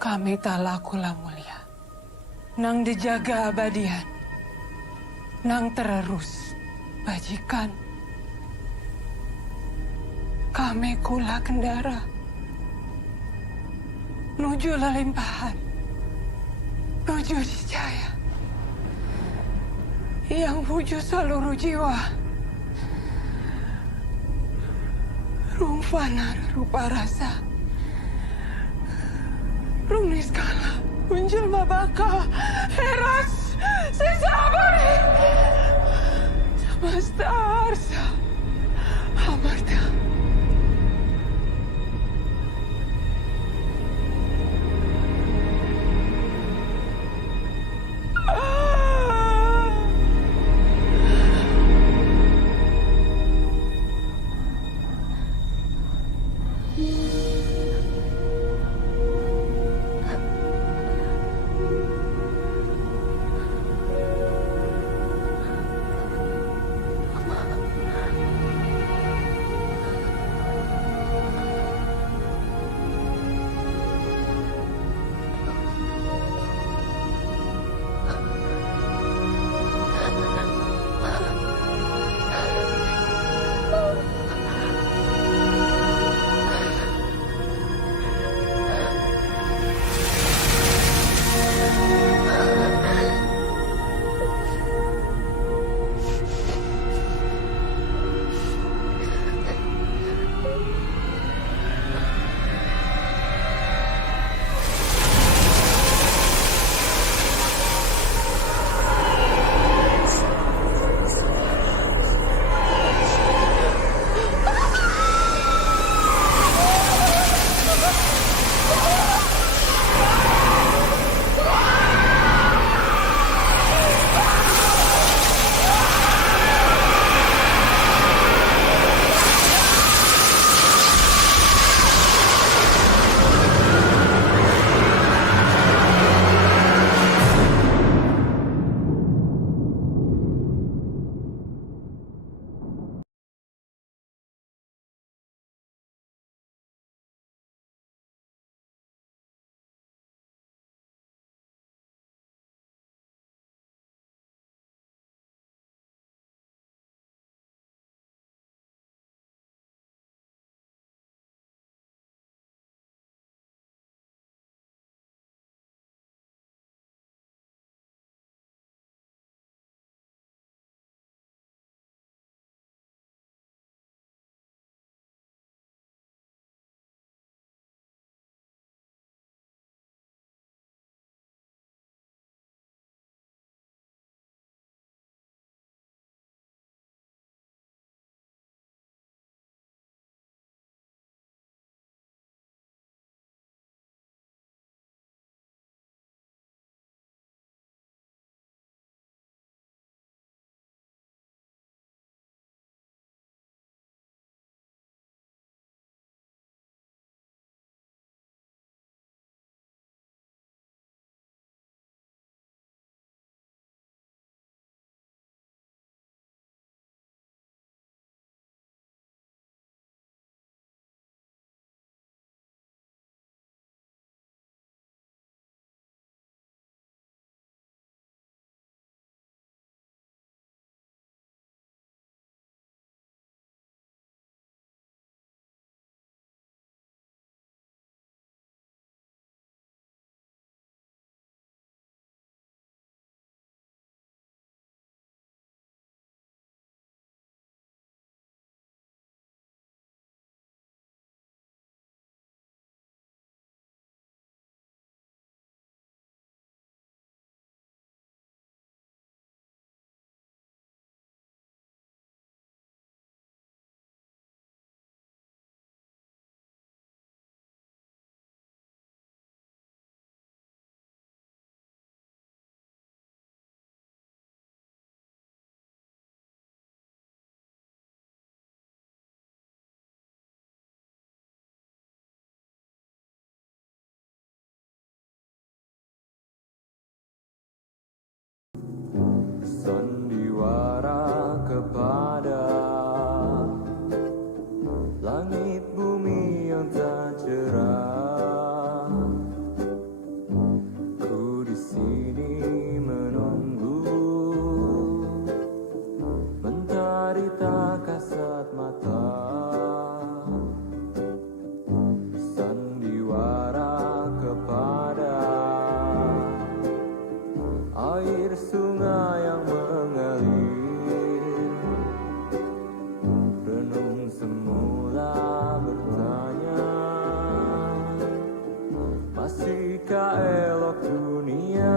Kami tak lakulah mulia. Nang dijaga abadian. Nang terus bajikan. Kami kula kendara. Nuju lelimpahan. Nuju dijaya. Yang wujud seluruh jiwa. Rumfana rupa rasa. Rungni skala, muncul mabaka, heras, sesabari, samasta arsa, amarta. Masihkah elok dunia